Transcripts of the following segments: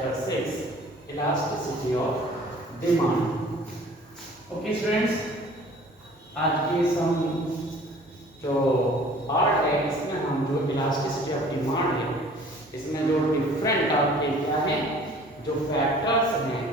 chapter 6 elasticity of demand. Okay students, आज की हम जो पार्ट है इसमें हम जो इलास्टिसिटी ऑफ डिमांड है इसमें जो डिफरेंट आपके क्या हैं जो फैक्टर्स हैं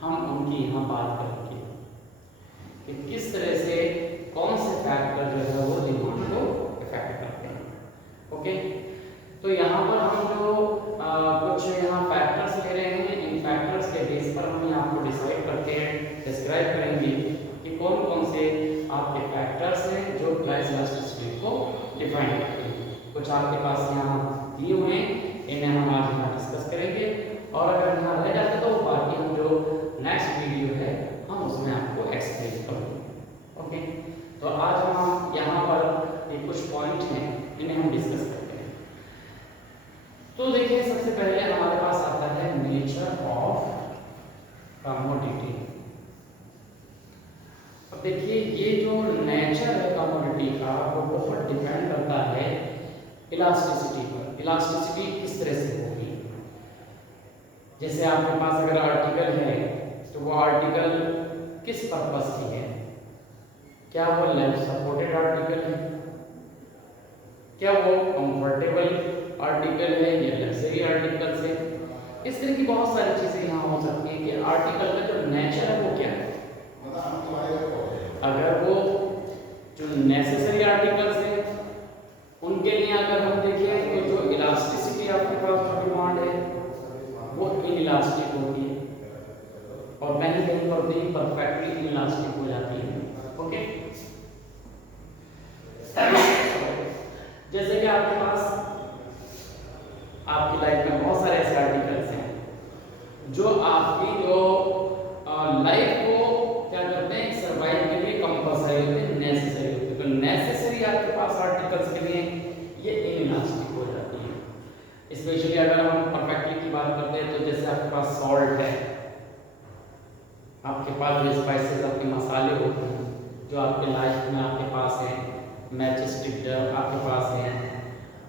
हम उनकी यहाँ बात करेंगे कि किस तरह से कौन से फैक्टर जो है वो डिमांड को इफेक्ट करते हैं. ओके, तो यहाँ पर हम जो कुछ यहाँ फैक्टर्स ले रहे हैं, इन फैक्टर्स के बेस पर हम यहाँ को डिसाइड करते हैं, डिस्क्राइब करेंगे कि कौन कौन से आपके फैक्टर्स हैं जो प्राइस इलास्टिसिटी को डिफाइन करते हैं. कुछ आपके पास यहाँ दिए हुए हैं, इन्हें हम आज यहाँ डिस्कस करेंगे और अगर यहाँ रह जाते तो बाकी हम जो नेक्स्ट वीडियो है हम उसमें आपको एक्सप्लेन करेंगे. ओके, तो आज हम यहाँ पर ये कुछ पॉइंट हैं इन्हें हम डिस्कस करते हैं. तो देखिए सबसे पहले हमारे पास आता है नेचर ऑफ कमोडिटी. अब देखिए ये जो नेचर है कमोडिटी का वो बहुत डिपेंड करता है इलास्टिसिटी पर. इलास्टिसिटी किस तरह से होगी, जैसे आपके पास अगर आर्टिकल है तो वो आर्टिकल किस पर्पस की है, क्या वो लाइफ सपोर्टेड आर्टिकल है, क्या वो कंफर्टेबल आर्टिकल है या लग्जरी आर्टिकल्स है. इस तरह की बहुत सारी चीजें यहाँ हो सकती है कि आर्टिकल का जो नेचर है वो क्या है. अगर वो जो नेसेसरी आर्टिकल्स हैं उनके लिए अगर हम देखें तो जो इलास्टिसिटी आपके पास जो डिमांड है वो इनइलास्टिक होती है और कहीं कहीं पर भी परफेक्टली इनइलास्टिक हो जाती है. ओके, जैसे कि आपके पास आपकी लाइफ में बहुत सारे ऐसे आर्टिकल्स हैं जो आपकी जो लाइफ को क्या करते हैं सर्वाइव के लिए कंपल्सरी होते हैं, नेसेसरी होते हैं. तो नेसेसरी आपके पास आर्टिकल्स के लिए ये इनइलास्टिक हो जाती है. स्पेशली अगर हम परफेक्टली की बात करते हैं तो जैसे आपके पास सॉल्ट है, आपके पास जो स्पाइसेस आपके मसाले होते हैं जो आपके लाइफ में आपके पास हैं, मैचस्टिक जार आपके पास हैं,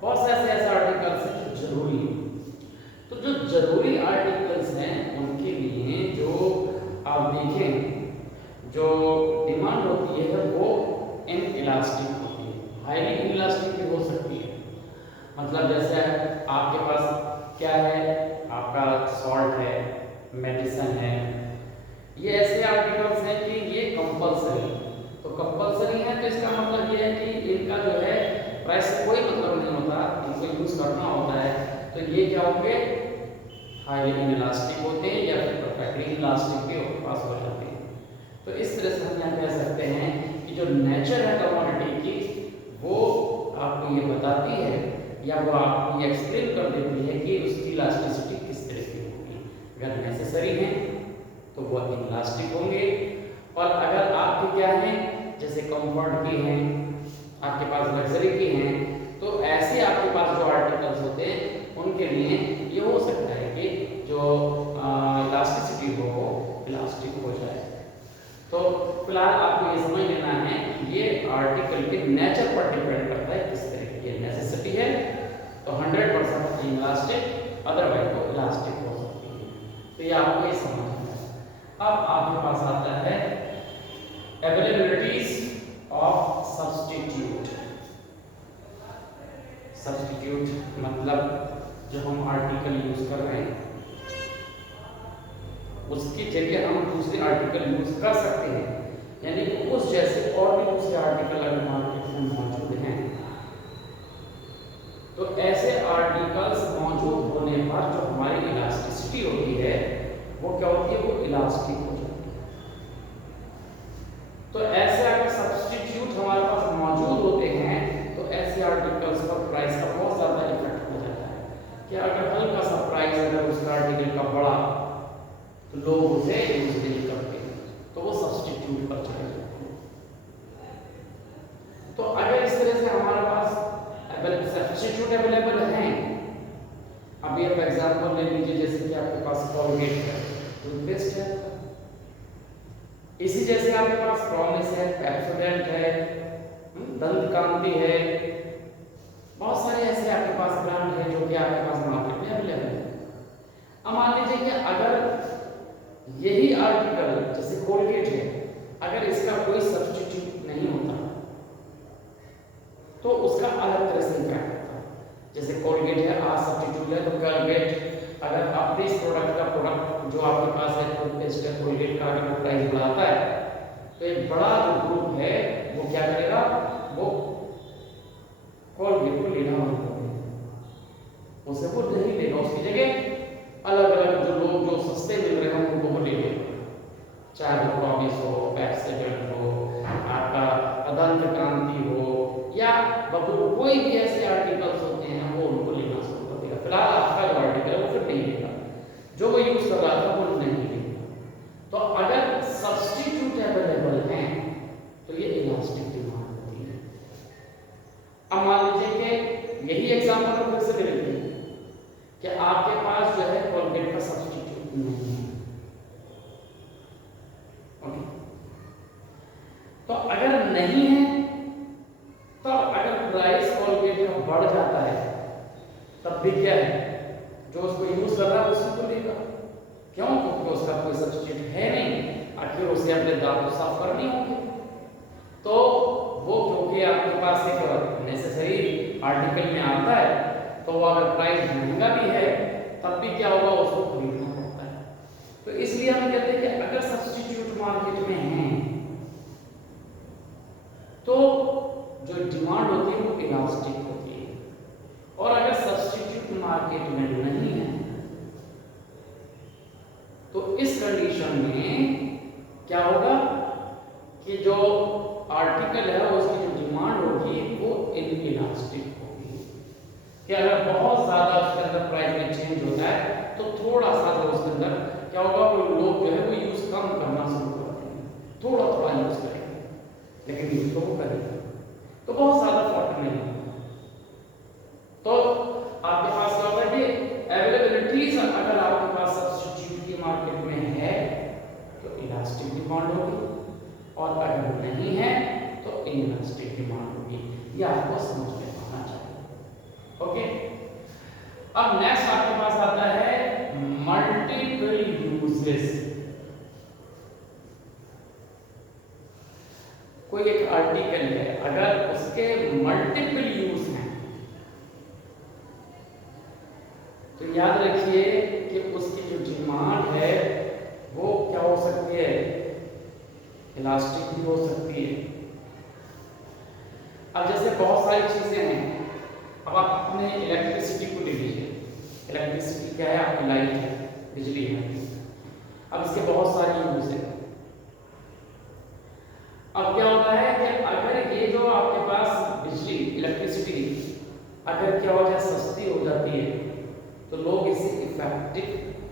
बहुत से ऐसे आर्टिकल्स हैं जो जरूरी है. तो जो जरूरी आर्टिकल्स हैं उनके लिए जो आप देखें जो डिमांड होती है वो इनइलास्टिक होती है, हाईली इनइलास्टिक भी हो सकती है. मतलब जैसे आपके पास क्या है, आपका सॉल्ट है, मेडिसिन है, ये ऐसे आर्टिकल्स हैं कि ये कंपल्सरी. तो कंपल्सरी है तो इसका मतलब ये है कि इनका जो है प्राइस से कोई मतलब नहीं होता, इनको यूज करना होता है. तो ये क्या होंगे, हाईली इनइलास्टिक होते हैं या फिर परफेक्टली इलास्टिक के पास हो जाते हैं. तो इस तरह से हम यहाँ कह सकते हैं कि जो नेचर है कमोडिटी की वो आपको ये बताती है या वो आपको ये एक्सप्लेन कर देती है कि उसकी इलास्टिसिटी किस तरह की होगी. अगर नेसेसरी है तो वो इलास्टिक होंगे और अगर आपके क्या हैं जैसे कंफर्ट की हैं, आपके पास लग्जरी की हैं, तो ऐसे आपके पास जो आर्टिकल्स होते हैं उनके लिए ये हो सकता है कि जो इलास्टिसिटी हो वो इलास्टिक हो जाए. तो फिलहाल आपको ये समझ लेना है कि ये आर्टिकल के नेचर पर डिपेंड करता है किस तरह की नेसेसिटी है. तो 100% इलास्टिक, अदरवाइज तो इलास्टिक हो सकती है. तो ये आपको ये समझना है. अब आपके पास आता है अवेलेबिलिटीज ऑफ सब्स्टिट्यूट. सब्स्टिट्यूट मतलब जो हम आर्टिकल यूज कर रहे हैं उसकी जगह हम दूसरे आर्टिकल यूज कर सकते हैं, यानी कि उस जैसे और भी दूसरे आर्टिकल अगर मार्केट में मौजूद हैं तो ऐसे आर्टिकल्स मौजूद होने पर जो हमारी इलास्टिसिटी होती है वो क्या होती है, वो इलास्टिक हो जाती है. तो ऐसे अगर सब्स्टिट्यूट हमारे पास मौजूद होते हैं तो ऐसे आर्टिकल्स पर प्राइस का बहुत ज्यादा इफेक्ट हो जाता है कि अगर हल्का सा प्राइस अगर उस आर्टिकल का बढ़ा तो लोग उसे यूज नहीं करते तो वो सब्स्टिट्यूट पर चले जाते हैं. तो अगर इस तरह से हमारे पास सब्स्टिट्यूट अवेलेबल हैं, अभी आप एग्जांपल ले लीजिए जैसे कि आपके पास कोलगेट है, टूथपेस्ट है, इसी जैसे आपके पास प्रॉमिस है, पेप्सोडेंट है, दंत कांति है, बहुत सारे ऐसे आपके पास ब्रांड है जो कि आपके पास मार्केट में अवेलेबल है. अब मान लीजिए यही आर्टिकल जैसे कोलगेट है, अगर इसका कोई सब्स्टिट्यूट नहीं होता तो उसका अलग तरह से इम्पैक्ट होता है। जैसे कोलगेट है, आज सब्स्टिट्यूट है, तो कोलगेट अगर आपने इस प्रोडक्ट का प्रोडक्ट जो आपके पास है टूथपेस्ट है कोलगेट का, अगर प्राइस बढ़ाता है तो एक बड़ा जो ग्रुप है वो क्या करेगा, वो कोलगेट को लेना बंद कर देगा, उसे वो नहीं लेगा, उसकी जगह अलग अलग जो लोग जो सस्ते मिल रहे हैं उनको वो ले लेगा, चाहे वो प्रॉमिस हो, पैक्सेडेंट हो, आपका अदंत क्रांति हो, या बबू कोई भी ऐसे आर्टिकल्स होते हैं वो उनको लेना शुरू कर देगा। फिलहाल आपका जो आर्टिकल है वो फिर नहीं लेगा, जो वो यूज कर रहा था वो नहीं लेगा। तो अगर सब्स्टिट्यूट अवेलेबल हैं तो ये इलास्टिक डिमांड होती है। अब मान लीजिए कि यही एग्जांपल हम फिर से ले लेते हैं कि आपके पास जो है कोलगेट का सब्स्टिट्यूट नहीं है, ओके, तो अगर नहीं है तो अगर प्राइस कोलगेट का बढ़ जाता है तब भी क्या है, जो उसको यूज कर रहा है उसी को लेगा। क्यों? क्योंकि उसका कोई सब्स्टिट्यूट है नहीं, आखिर उसे अपने दांत तो साफ करने होंगे, तो वो क्योंकि आपके पास एक नेसेसरी आर्टिकल में आता है तो वो अगर प्राइस महंगा भी है तब भी क्या होगा, उसको खरीदना पड़ता है। तो इसलिए हम कहते हैं कि अगर सब्स्टिट्यूट मार्केट में है तो जो डिमांड होती है वो इलास्टिक होती है, और अगर सब्स्टिट्यूट मार्केट में नहीं है तो इस कंडीशन में क्या होगा कि जो आर्टिकल है उसकी जो डिमांड होगी वो इनइलास्टिक होगी, कि अगर बहुत ज्यादा उसके अंदर प्राइस में चेंज होता है तो थोड़ा सा जो उसके अंदर क्या होगा, वो लोग जो है वो यूज कम करना शुरू कर देंगे, थोड़ा थोड़ा यूज करेंगे, लेकिन यूज तो वो करेंगे तो बहुत ज्यादा फर्क नहीं होगा। तो आपके पास क्या होता है कि अवेलेबिलिटीज अगर आपके पास सब्स्टिट्यूट की मार्केट में है तो इलास्टिक डिमांड होगी, और अगर नहीं है तो इनइलास्टिक डिमांड होगी। ये आपको समझ में आना चाहिए, ओके। अब नेक्स्ट आपके पास आता है मल्टीपल यूजेस। कोई एक आर्टिकल है, अगर उसके मल्टीपल यूज हैं तो याद रखिए कि उसकी जो डिमांड है वो क्या हो सकती है, इलास्टिक भी हो सकती है। अब जैसे बहुत सारी चीजें हैं, अब आप अपने इलेक्ट्रिसिटी को ले लीजिए, इलेक्ट्रिसिटी क्या है, आपकी लाइट है, बिजली है। अब इसके बहुत सारे यूज है। अब क्या होता है कि अगर ये जो आपके पास बिजली इलेक्ट्रिसिटी अगर क्या हो जाए सस्ती हो जाती है तो लोग इससे इफेक्टिव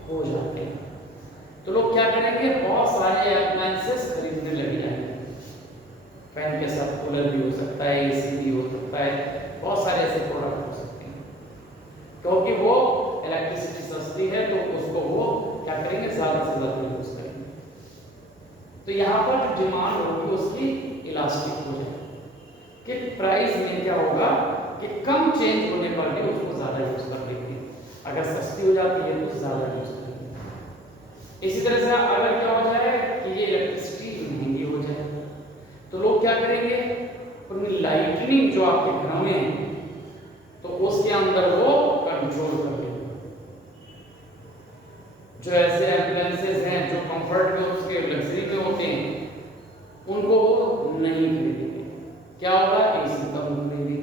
हो जाते हैं, तो लोग क्या करेंगे, बहुत सारे अप्लायंसेस खरीदने लग जाएंगे। फैन के साथ कूलर भी हो सकता है, एसी भी हो सकता है, बहुत सारे ऐसे प्रोडक्ट हो सकते हैं, क्योंकि वो इलेक्ट्रिसिटी सस्ती है तो उसको वो क्या करेंगे, ज्यादा से ज्यादा यूज करेंगे। तो यहाँ पर जो डिमांड होगी उसकी इलास्टिक हो जाएगी, कि प्राइस में क्या होगा कि कम चेंज होने पर भी उसको ज्यादा यूज कर लेंगे, अगर सस्ती हो जाती है तो ज्यादा यूज करेंगे। इसी तरह से अगर क्या हो जाए कि ये इलेक्ट्रिसिटी महंगी हो जाए तो लोग क्या करेंगे, अपनी लाइटनिंग जो आपके घरों में है तो उसके अंदर वो कंट्रोल कर लेंगे। जो ऐसे एप्लायंसेस हैं जो कंफर्ट में उसके लग्जरी में होते हैं उनको वो नहीं खरीदेंगे। क्या होगा, एसी कम खरीदेंगे,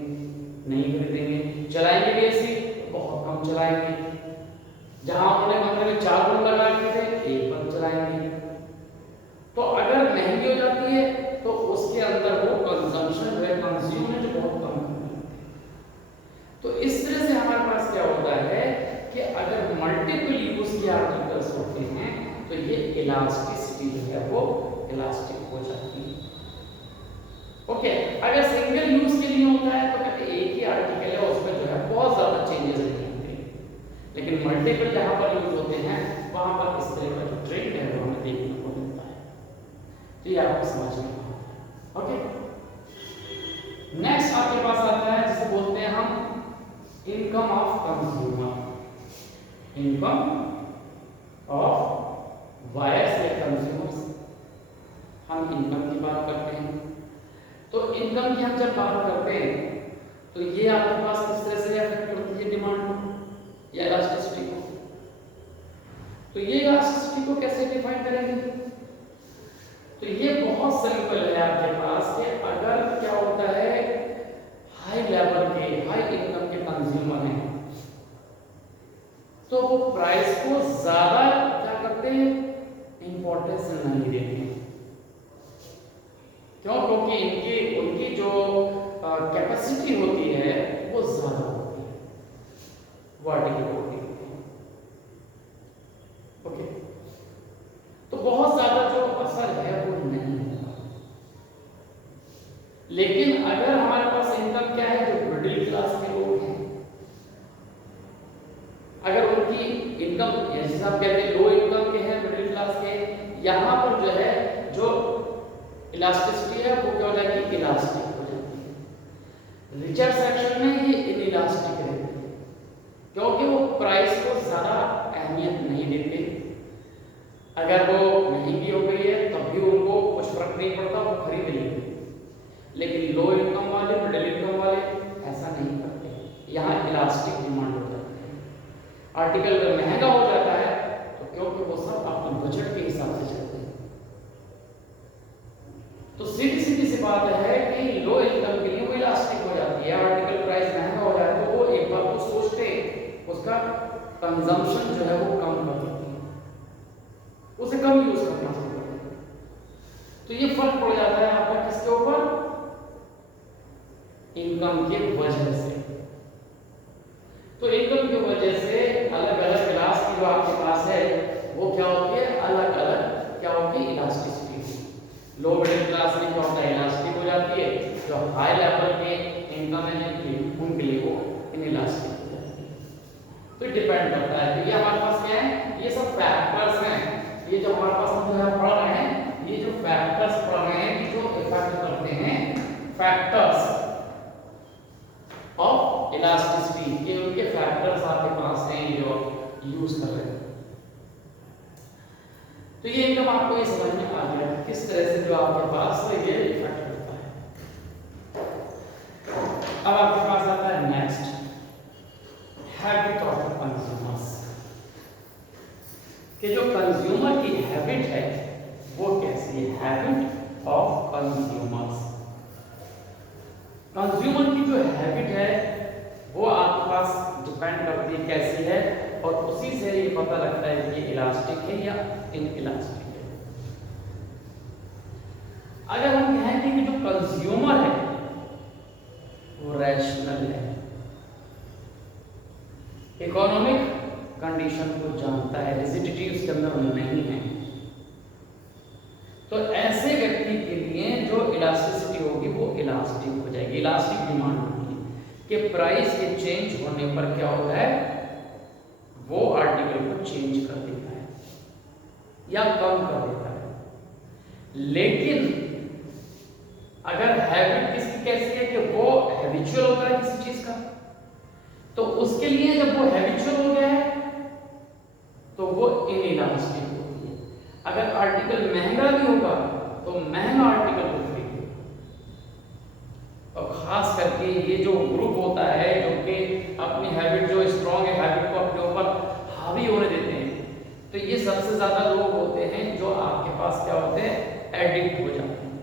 नहीं खरीदेंगे, चलाएंगे भी एसी बहुत कम चलाएंगे। जहां उन्होंने कमरे में 4 बल्ब लगा के थे 1 बल्ब चलाएंगे। तो अगर महंगी हो जाती है तो उसके अंदर वो कंजम्पशन जो है, कंज्यूम है, जो बहुत कम करते हैं। तो इस तरह से हमारे पास क्या होता है कि अगर मल्टीपल यूज के आर्टिकल्स होते हैं तो ये इलास्टिसिटी जो है वो इलास्टिक हो जाती है, ओके। अगर सिंगल यूज के लिए होता है तो कहते एक ही आर्टिकल है उसमें जो है बहुत ज्यादा चेंजेस नहीं होते, लेकिन मल्टीपल जहां पर यूज होते हैं वहां पर इस तरह का जो ट्रेंड है वो हमें देखने को मिलता है। तो ये आपको समझ में आता है, ओके। नेक्स्ट आपके पास आता है जिसे बोलते हैं हम income of consumer, income of buyers या कंज्यूमर्स। हम इनकम की बात करते हैं, तो इनकम की हम जब बात करते हैं तो ये आपके पास किस तरह से अफेक्ट करती है डिमांड को या इलास्टिसिटी को। तो ये इलास्टिसिटी को कैसे डिफाइन करेंगे? तो ये बहुत सिंपल है आपके पास कि अगर क्या होता है हाई लेवल के हाई इनकम के कंज्यूमर हैं तो वो प्राइस को ज्यादा क्या करते हैं, इंपॉर्टेंस नहीं देते हैं। क्यों? क्योंकि इनकी उनकी जो कैपेसिटी होती है वो ज्यादा होती है, वो आर्टिकल होती है। ओके, तो बहुत ज्यादा जो असर है वो नहीं होगा। लेकिन अगर हमारे पास इनकम क्या है, जो मिडिल क्लास के लोग हैं, अगर उनकी इनकम जैसे आप कहते हैं लो इनकम के हैं, मिडिल क्लास के, यहाँ पर जो है जो इलास्टिसिटी है वो क्या हो जाएगी, इलास्टिक हो जाती है। रिचर सेक्शन में ये इनइलास्टिक रहती है क्योंकि वो प्राइस को ज्यादा अहमियत नहीं देते। अगर वो महंगी हो गई है तब भी उनको कुछ फर्क नहीं पड़ता, वो खरीद लेंगे। लेकिन लो इनकम वाले, मिडिल इनकम वाले ऐसा नहीं करते, यहाँ इलास्टिक डिमांड हो जाती है। आर्टिकल अगर महंगा हो जाता है तो क्योंकि वो सब अपने बजट के हिसाब से चलते हैं। तो सीधी सीधी सी बात है कि लो इनकम के लिए वो इलास्टिक हो जाती है। आर्टिकल प्राइस महंगा हो जाए तो वो एक बार को सोचते उसका कंजम्पशन जो है वो कम कर देते हैं, उसे कम यूज करना शुरू कर देते हैं। तो ये फर्क पड़ जाता है आपका किसके ऊपर, इनकम के वजह से। तो इनकम की वजह से अलग अलग क्लास की जो आपके पास है वो क्या होती है, अलग अलग क्या होती है, इलास्टिसिटी। लो मिडिल क्लास में क्या होता है, इलास्टिक हो जाती है। जो हाई लेवल के इनकम है उनके लिए वो इनइलास्टिक हो जाती है। तो डिपेंड करता है। तो ये हमारे पास क्या है, ये सब फैक्टर्स हैं। ये जो हमारे पास हम जो है पढ़ रहे हैं, ये जो फैक्टर्स पढ़ रहे हैं कि जो इफेक्ट करते हैं, फैक्टर्स ऑफ इलास्टिसिटी के, उनके फैक्टर्स आपके पास हैं जो यूज कर रहे हैं। तो ये इनकम आपको ये समझ में आ गया किस तरह से जो आपके पास है ये इफेक्ट करता है। अब आपके पास आता है नेक्स्ट, हैबिट ऑफ कंज्यूमर्स, कि जो कंज्यूमर की हैबिट है वो कैसी है, हैबिट ऑफ कंज्यूमर्स। कंज्यूमर की जो हैबिट है वो आपके पास डिपेंड करती है कैसी है, और उसी से ये पता लगता है कि ये इलास्टिक है या इनइलास्टिक है। अगर हम कहें कि जो कंज्यूमर है वो रैशनल है, इकोनॉमिक कंडीशन को जानता है, रिजिडिटी उसके अंदर नहीं है, तो ऐसे व्यक्ति के लिए जो इलास्टिसिटी होगी वो इलास्टिक हो जाएगी। इलास्टिक डिमांड होगी कि प्राइस के चेंज होने पर क्या होता है, वो आर्टिकल को चेंज कर देता है या कम कर देता है। लेकिन अगर हैबिट किसकी कैसी है कि वो हैबिचुअल होता है किसी चीज का, तो उसके लिए जब वो हैबिचुअल हो गया है तो वो इनइलास्टिक होती है। अगर आर्टिकल महंगा भी होगा तो महंगा आर्टिकल को खरीदे। और खास करके ये जो ग्रुप होता है जो कि अपनी हैबिट जो स्ट्रॉन्ग है, हैबिट को अपने ऊपर हावी होने देते हैं, तो ये सबसे ज्यादा लोग होते हैं जो आपके पास क्या होते हैं, एडिक्ट हो जाते हैं,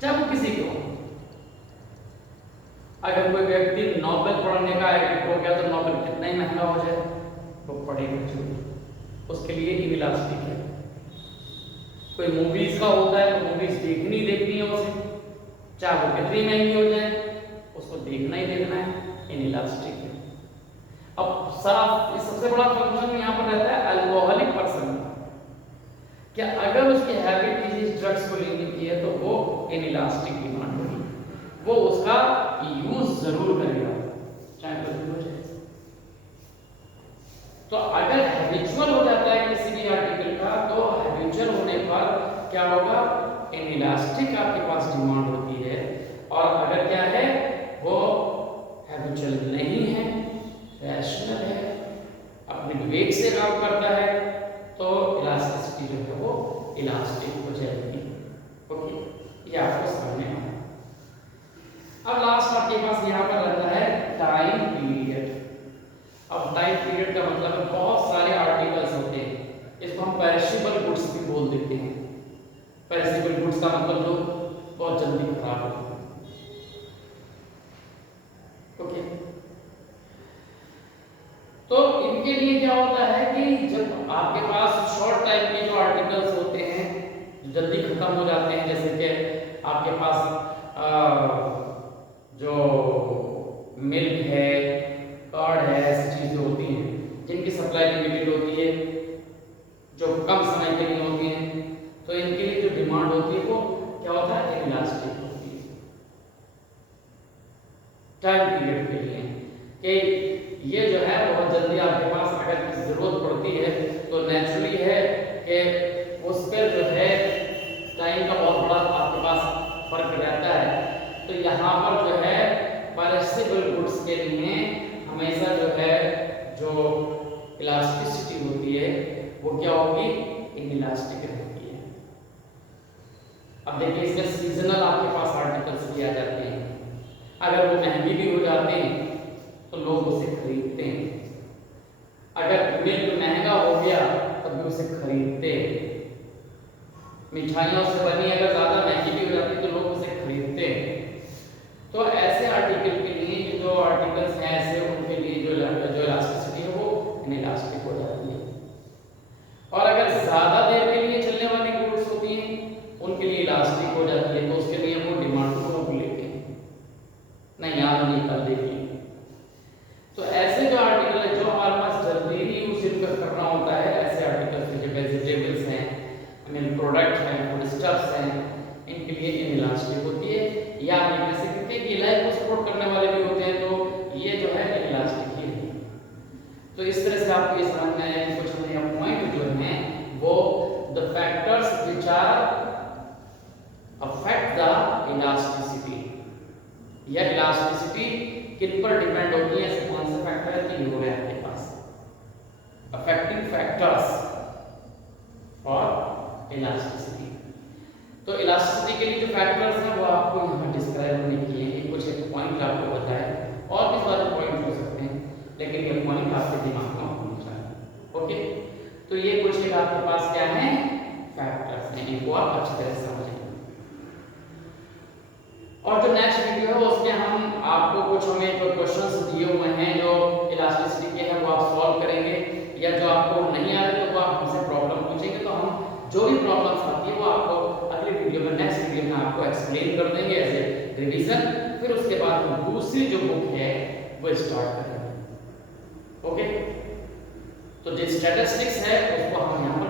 चाहे वो किसी को। अगर कोई व्यक्ति नॉवेल पढ़ने का एडिक्ट हो गया तो नॉवेल कितना ही महंगा हो जाए वो पढ़ेगा जरूर, उसके लिए इनइलास्टिक है। कोई मूवीज का होता है तो मूवीज देखनी ही देखनी है उसे, चाहे वो कितनी महंगी हो जाए उसको देखना ही देखना है, इनइलास्टिक है। अब साफ सबसे बड़ा फंक्शन यहाँ पर रहता है अल्कोहलिक पर्सन का, क्या अगर उसकी हैबिट किसी ड्रग्स को लेने की है तो वो इनइलास्टिक डिमांड होगी, वो उसका यूज जरूर करेगा चाहे कुछ भी हो जाए। तो अगर हैबिचुअल हो जाता है किसी भी आर्टिकल का, तो हैबिचुअल होने पर क्या होगा, इनइलास्टिक आपके पास डिमांड होती है। और अगर क्या है वो हैबिचुअल नहीं है, रैशनल है, अपने विवेक से काम करता है, तो इलास्टिसिटी जो इलास्टिक हो जाएगी। ओके, ये आपको समझ में आया। अब लास्ट आपके पास यहाँ पर रहता है टाइम पीरियड। अब टाइम पीरियड का मतलब है बहुत सारे आर्टिकल्स होते हैं, इसको हम पेरिशेबल गुड्स भी बोल देते हैं। पेरिशेबल गुड्स का मतलब जो बहुत जल्दी खराब होते हैं। ओके, तो इनके लिए क्या होता है कि जब आपके पास शॉर्ट टाइम के जो आर्टिकल्स होते हैं जो जल्दी खत्म हो जाते हैं, जैसे कि आपके पास जो मिल्क है, कर्ड है, ऐसी चीजें होती हैं जिनकी सप्लाई लिमिटेड होती है, जो कम समय के लिए होती हैं, तो इनके लिए जो डिमांड होती है वो क्या होता है, इलास्टिक होती है टाइम पीरियड के लिए। कि ये जो है बहुत जल्दी आपके पास अगर जरूरत पड़ती है तो नेचुरली है कि उस पर जो है टाइम का बहुत बड़ा आपके पास फर्क रहता है। तो यहाँ पर जो है पेरिशेबल गुड्स के लिए हमेशा जो है जो इलास्टिसिटी होती है वो क्या होगी, इनइलास्टिक रहती है। अब देखिए इसमें सीजनल आपके पास आर्टिकल्स भी आ जाते हैं, अगर वो महंगे भी हो जाते हैं तो लोग उसे खरीदते हैं। अगर मिल्क महंगा हो गया तब भी उसे खरीदते हैं। मिठाइयों से बनी अगर ज्यादा महंगी भी हो जाती है तो लोग उसे खरीदते हैं। तो ऐसे आर्टिकल के लिए जो आर्टिकल्स हैं ऐसे, उनके लिए जो इलास्टिसिटी है वो इनइलास्टिक हो जाती है। और अगर ज्यादा देर के लिए चलने वाली गुड्स होती हैं उनके लिए इलास्टिक हो जाती है, तो उसके लिए वो डिमांड को रोक लेते हैं, नहीं यार नहीं कल देखिए। तो ऐसे जो आर्टिकल है जो हमारे पास जल्दी ही यूज करना होता है, ऐसे आर्टिकल्स जैसे वेजिटेबल्स हैं, प्रोडक्ट हैं, फूडस्टफ्स हैं, इनके लिए इनइलास्टिक होती है। या आप से क्योंकि लाइफ को सपोर्ट करने वाले भी होते हैं तो ये जो है इलास्टिक ही है। तो इस तरह से आपको ये समझ में आया कि कुछ हमने पॉइंट जो हैं वो the factors which are affect the elasticity, या इलास्टिसिटी किन पर डिपेंड होती है, ऐसे कौन से फैक्टर है, तीन हो गए आपके पास अफेक्टिंग फैक्टर्स और इलास्टिसिटी। तो इलास्टिसिटी के लिए जो फैक्टर्स हैं वो आपको यहाँ डिस्क्राइब होने किए हैं, कुछ एक पॉइंट आपको बताए, और भी सारे पॉइंट हो सकते हैं लेकिन ये पॉइंट आपके दिमाग में होना चाहिए। ओके, तो ये कुछ एक आपके पास क्या है, फैक्टर्स हैं, इनको आप अच्छी तरह से समझें। और जो नेक्स्ट वीडियो है उसमें हम आपको कुछ हमें जो क्वेश्चंस दिए हुए हैं जो इलास्टिसिटी के हैं वो आप सॉल्व करेंगे, या जो आपको नहीं आ रहे तो वो आप हमसे प्रॉब्लम पूछेंगे, तो हम जो भी प्रॉब्लम्स आती है वो आपको अगले वीडियो में, नेक्स्ट वीडियो में आपको एक्सप्लेन कर देंगे एज ए रिवीजन। फिर उसके बाद हम दूसरी जो बुक है वो स्टार्ट करेंगे। ओके, तो जो स्टैटिस्टिक्स है उसको हम यहाँ